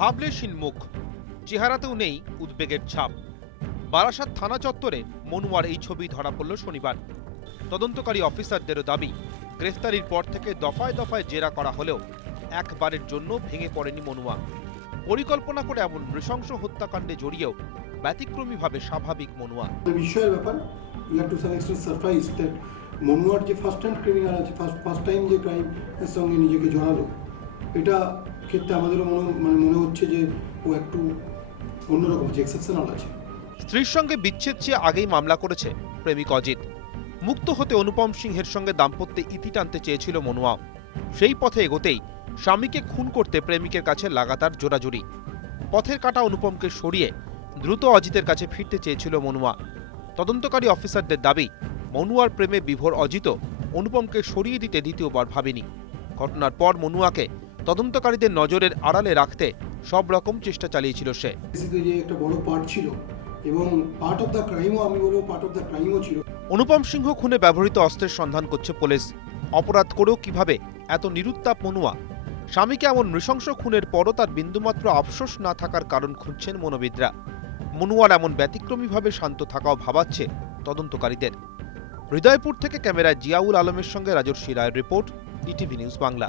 ভাবলে সিনমুখ, চেহারাতেও নেই উদ্বেগের ছাপ। বারাসাত থানা চত্বরে মনুয়ার এই ছবি ধরা পড়ল শনিবার। তদন্তকারী অফিসারদেরও দাবি, গ্রেফতারির পর থেকে দফায় দফায় জেরা করা হলেও একবারের জন্য ভেঙে পড়েনি মনুয়া। পরিকল্পনা করে এমন নৃশংস হত্যাকাণ্ডে জড়িয়েও ব্যতিক্রমীভাবে স্বাভাবিক মনুয়া। বিস্ময়ের ব্যাপার, we are to some extent surprise that মনুয়ার যে ফার্স্ট হ্যান্ড ক্রিমিনাল আছে, ফার্স্ট টাইম যে ক্রাইমের সঙ্গে নিজেকে জড়ালো, এটা ক্ষেত্রে আমাদেরও মনে হচ্ছে যে ও একটু অন্যরকম আছে, এক্সেপশনাল আছে। স্ত্রীর সঙ্গে বিচ্ছেদ চেয়ে আগেই মামলা করেছে প্রেমিক অজিত। মুক্ত হতে অনুপম সিংহের সঙ্গে দাম্পত্যে ইতি টানতে চেয়েছিল মনুয়া। সেই পথে এগোতেই স্বামীকে খুন করতে প্রেমিকের কাছে লাগাতার জোরাজুরি। পথের কাটা অনুপমকে সরিয়ে দ্রুত অজিতের কাছে ফিরতে চেয়েছিল মনুয়া। তদন্তকারী অফিসারদের দাবি, মনুয়ার প্রেমে বিভোর অজিত অনুপমকে সরিয়ে দিতে দ্বিতীয়বার ভাবেনি। ঘটনার পর মনুয়াকে তদন্তকারীদের নজরের আড়ালে রাখতে সব রকম চেষ্টা চালিয়েছিল সে। যে একটা বড় পার্ট ছিল এবং পার্ট অফ দ্য ক্রাইমও, আমি বলবো পার্ট অফ দ্য ক্রাইমও ছিল। অনুপম সিংহ খুনে ব্যবহৃত অস্ত্রের সন্ধান করছে পুলিশ। অপরাধ করেও কিভাবে এত নিরুত্তাপ মনুয়া? স্বামীকে এমন নৃশংস খুনের পরও তার বিন্দুমাত্র আফসোস না থাকার কারণ খুঁজছেন মনোবিদরা। মনুয়ার এমন ব্যতিক্রমীভাবে শান্ত থাকাও ভাবাচ্ছে তদন্তকারীদের। হৃদয়পুর থেকে ক্যামেরায় জিয়াউল আলমের সঙ্গে রাজর্ষি রায়ের রিপোর্ট, ইটিভি নিউজ বাংলা।